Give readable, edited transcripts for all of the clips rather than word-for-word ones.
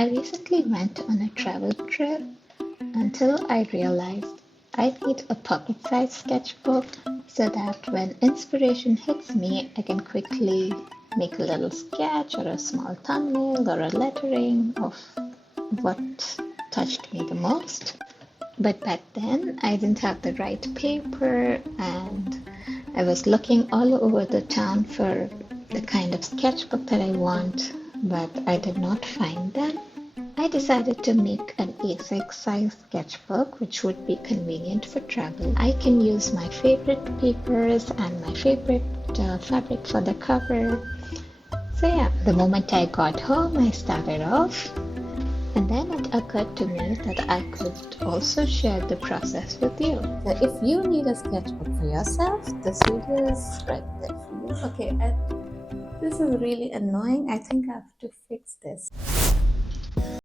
I recently went on a travel trip until I realized I need a pocket-sized sketchbook so that when inspiration hits me, I can quickly make a little sketch or a small thumbnail or a lettering of what touched me the most. But back then, I didn't have the right paper, and I was looking all over the town for the kind of sketchbook that I want, but I did not find them. I decided to make an A6 size sketchbook, which would be convenient for travel. I can use my favorite papers and my favorite fabric for the cover. So yeah, the moment I got home, I started off, and then it occurred to me that I could also share the process with you. So if you need a sketchbook for yourself, this video is right there for you. Okay, this is really annoying. I think I have to fix this.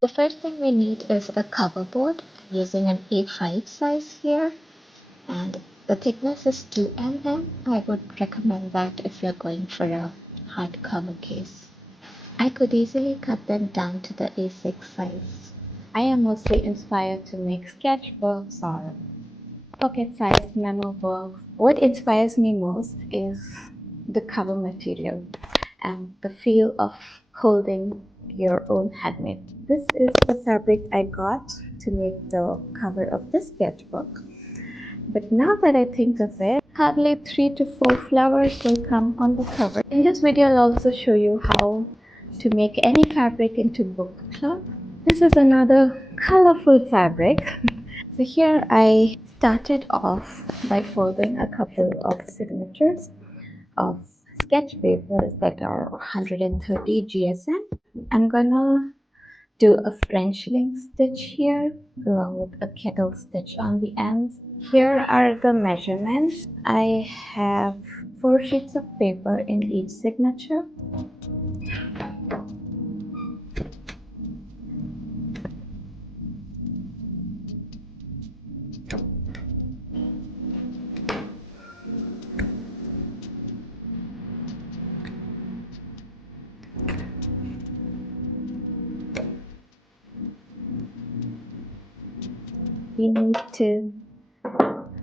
The first thing we need is a cover board. I'm using an A5 size here, and the thickness is 2 mm. I would recommend that if you're going for a hardcover case. I could easily cut them down to the A6 size. I am mostly inspired to make sketchbooks or pocket-sized memo books. What inspires me most is the cover material and the feel of holding your own handmade. This is the fabric I got to make the cover of this sketchbook. But now that I think of it, hardly 3 to 4 flowers will come on the cover. In this video, I'll also show you how to make any fabric into bookcloth. This is another colorful fabric. So here I started off by folding a couple of signatures of sketch papers that are 130 GSM. I'm gonna do a French link stitch here along with a kettle stitch on the ends. Here are the measurements. I have 4 sheets of paper in each signature. We need to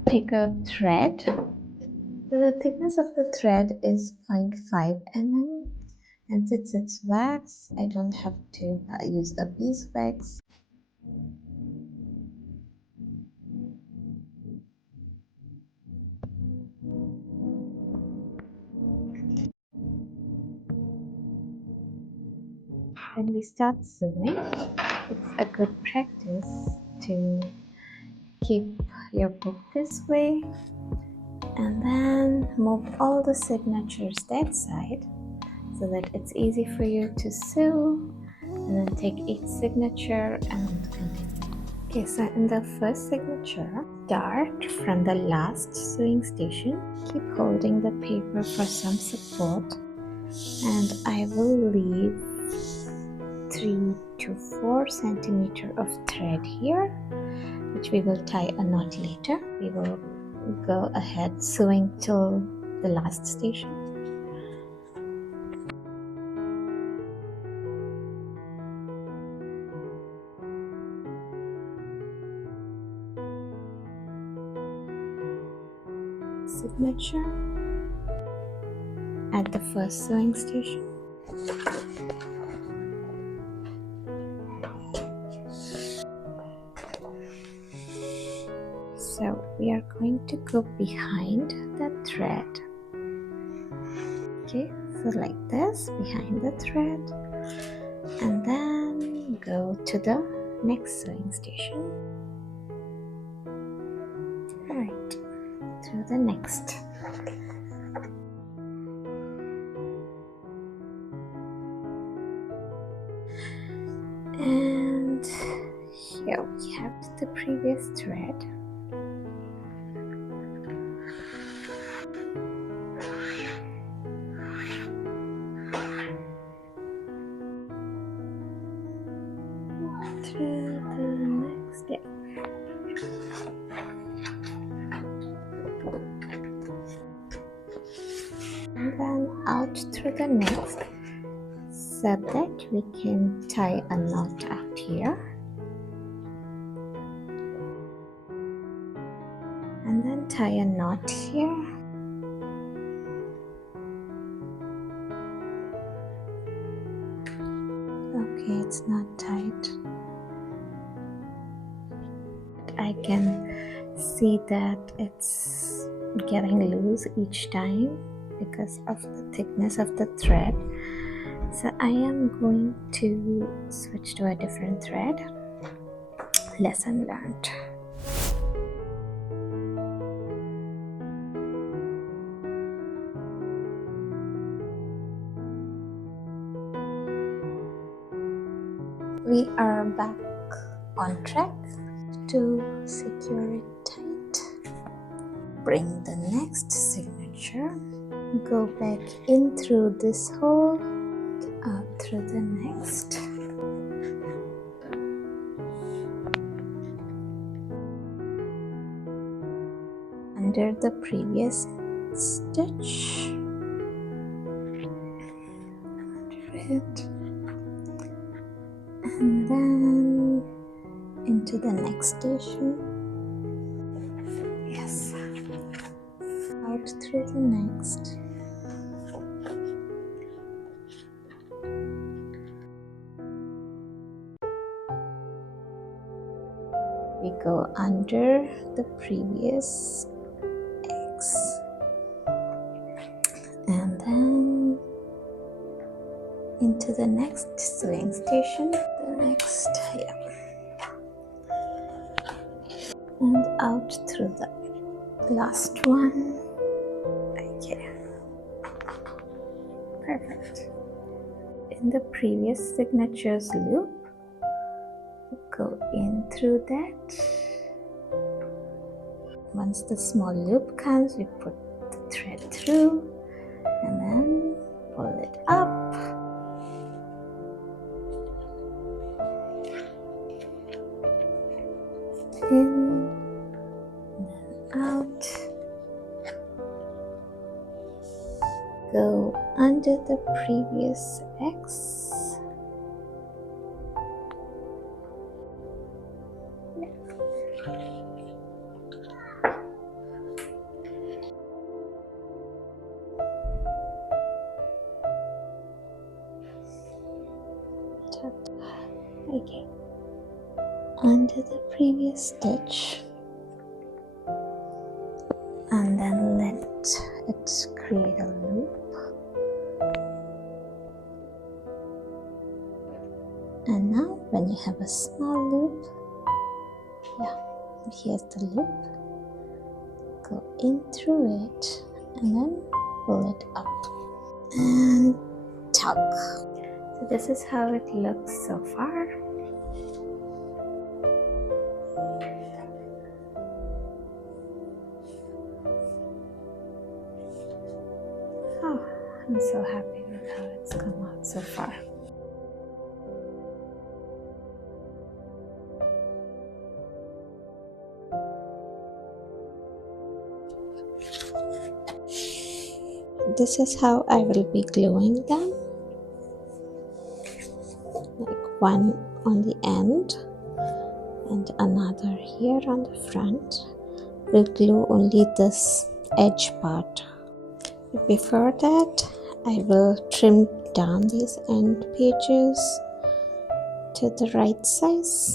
pick a thread. The thickness of the thread is 0.5 mm, and since it's wax, I don't have to use a beeswax. When we start sewing, it's a good practice to keep your book this way and then move all the signatures that side so that it's easy for you to sew, and then take each signature and continue. Okay, so in the first signature, start from the last sewing station. Keep holding the paper for some support, and I will leave 3 to 4 centimeters of thread here, which we will tie a knot later. We will go ahead sewing till the last station. Signature at the first sewing station. So we are going to go behind the thread. Okay, so like this, behind the thread, and then go to the next sewing station. Alright, to the next. And here we have the previous thread. Through the next step. And then out through the next. so that we can tie a knot out here. And then tie a knot here. Okay, it's not tight. I can see that it's getting loose each time because of the thickness of the thread. So I am going to switch to a different thread. Lesson learned. We are back on track. To secure it tight, bring the next signature, go back in through this hole, out through the next, under the previous stitch, under it, and then into the next station. Yes, out through the next. We go under the previous X, and then into the next sewing station, the next, yeah, and out through the last one. Okay, perfect. In the previous signatures loop, go in through that. Once the small loop comes, we put the thread through and then pull it up. In, then out. Go under the previous X. Okay, under the previous stitch, and then let it create a loop, and now when you have a small loop, yeah, here's the loop, go in through it and then pull it up and tug. So this is how it looks so far. Oh, I'm so happy with how it's come out so far. This is how I will be gluing them, like one on the end and another here on the front. We'll glue only this edge part. Before that, I will trim down these end pages to the right size.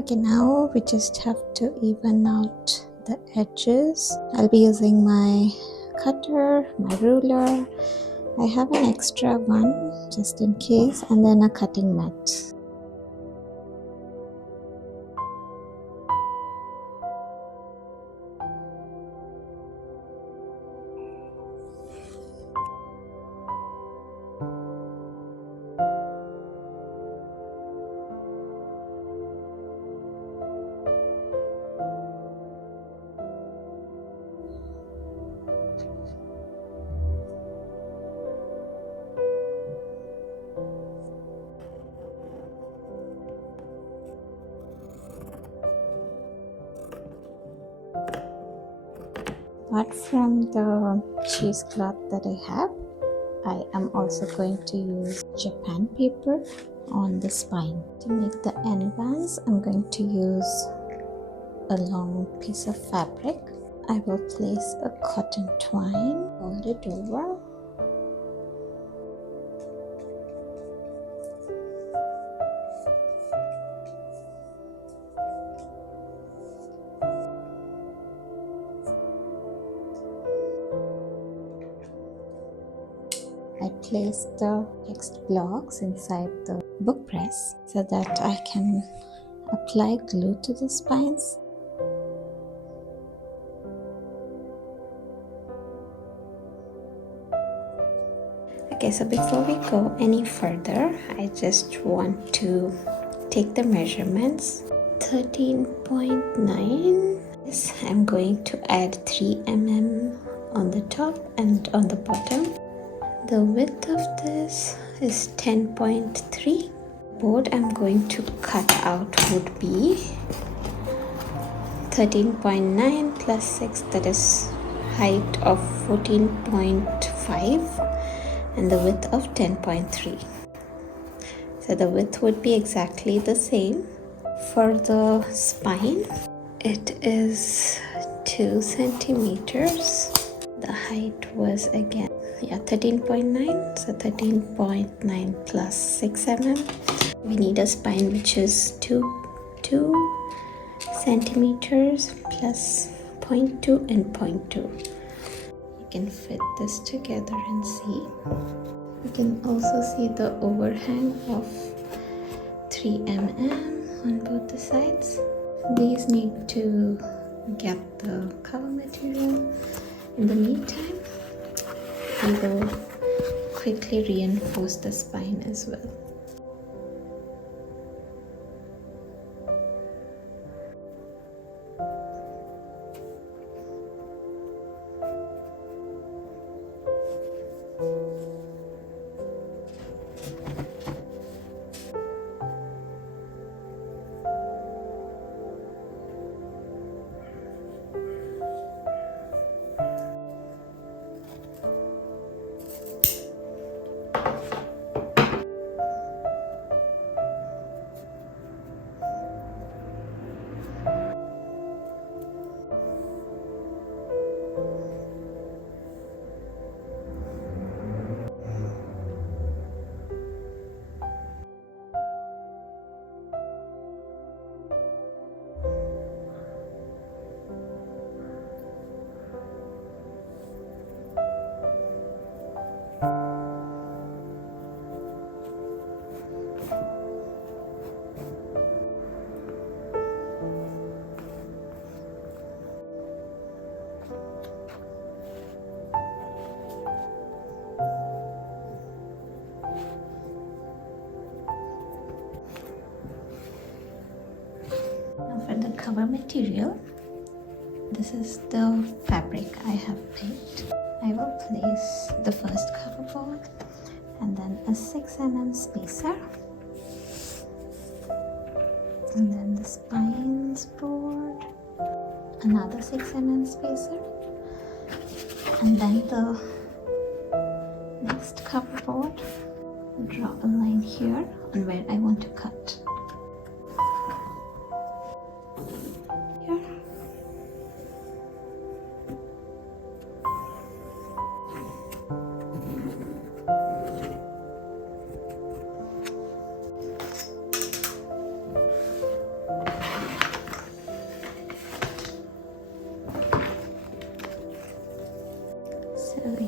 Okay, now we just have to even out the edges. I'll be using my cutter, my ruler. I have an extra one just in case, and then a cutting mat. Apart from the cheesecloth that I have, I am also going to use Japan paper on the spine. To make the end bands, I'm going to use a long piece of fabric. I will place a cotton twine, fold it over. I place the text blocks inside the book press so that I can apply glue to the spines. Okay, so before we go any further, I just want to take the measurements. 13.9. Yes, I'm going to add 3 mm on the top and on the bottom. The width of this is 10.3. Board I'm going to cut out would be 13.9 plus 6, that is height of 14.5 and the width of 10.3. So the width would be exactly the same. For the spine, it is 2 centimeters. The height was again 13.9, so 13.9 plus 6 mm. We need a spine which is 2 centimeters plus 0.2 and 0.2. You can fit this together and see. You can also see the overhang of 3 mm on both the sides. These need to get the cover material. In the meantime, we will quickly reinforce the spine as well. Cover material, this is the fabric I have picked. I will place the first cover board and then a 6 mm spacer, and then the spines board, another 6 mm spacer, and then the next cover board. Draw a line here on where I want to cut.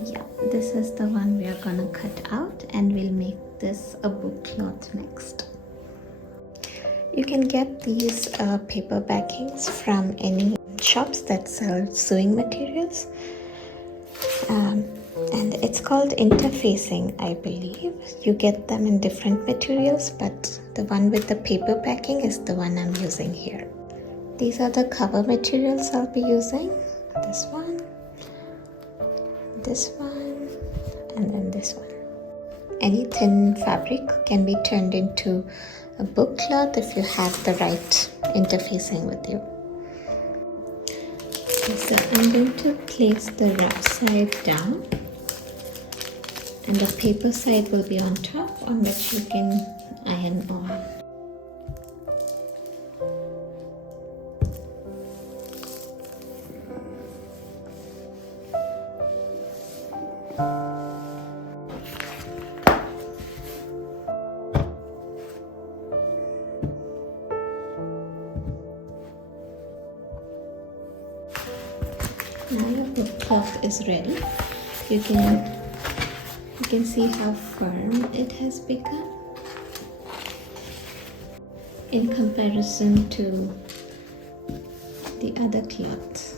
Yeah, this is the one we are gonna cut out, and we'll make this a book cloth next. You can get these paper backings from any shops that sell sewing materials. And it's called interfacing, I believe. You get them in different materials, but the one with the paper backing is the one I'm using here. These are the cover materials I'll be using. This one, and then this one. Any thin fabric can be turned into a book cloth if you have the right interfacing with you. Okay, so I'm going to place the rough side down, and the paper side will be on top, on which you can iron on. Now your book cloth is ready. You can see how firm it has become in comparison to the other cloths.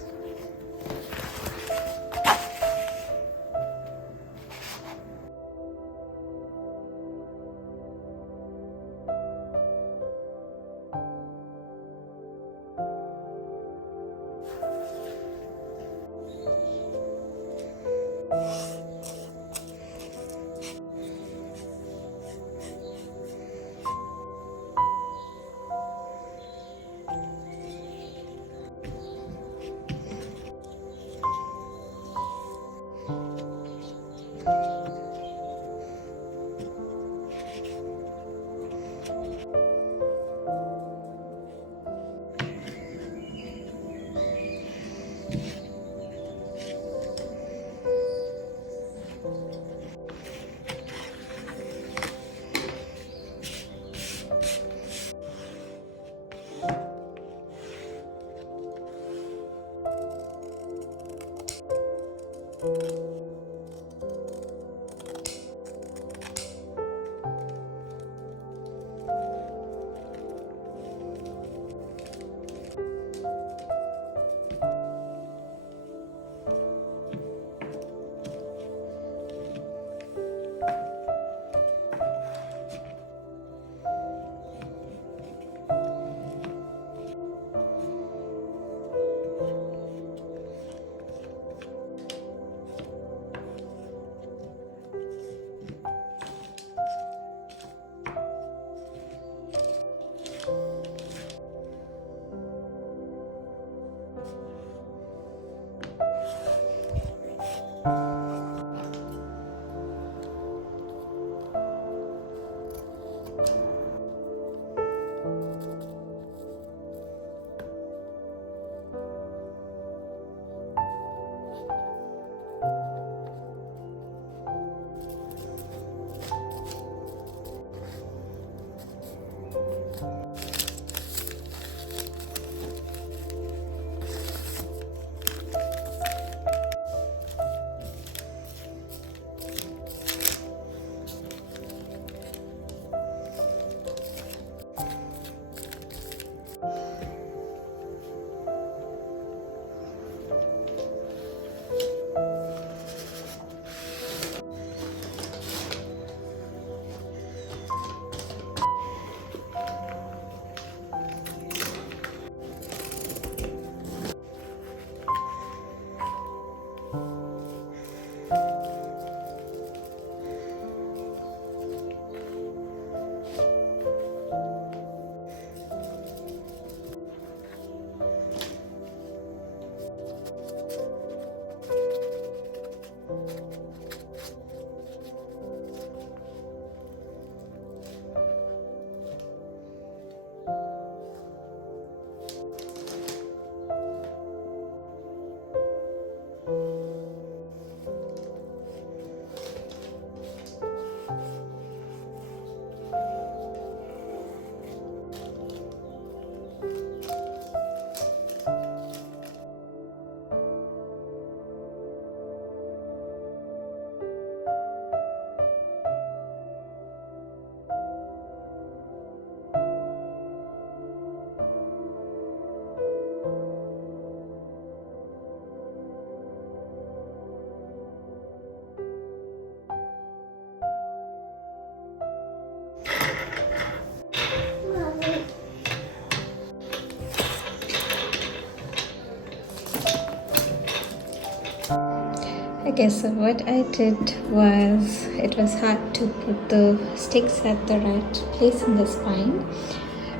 Okay, so what I did was, it was hard to put the sticks at the right place in the spine.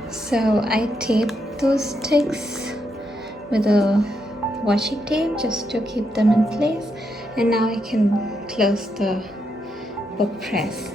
So I taped those sticks with a washi tape just to keep them in place. And now I can close the book press.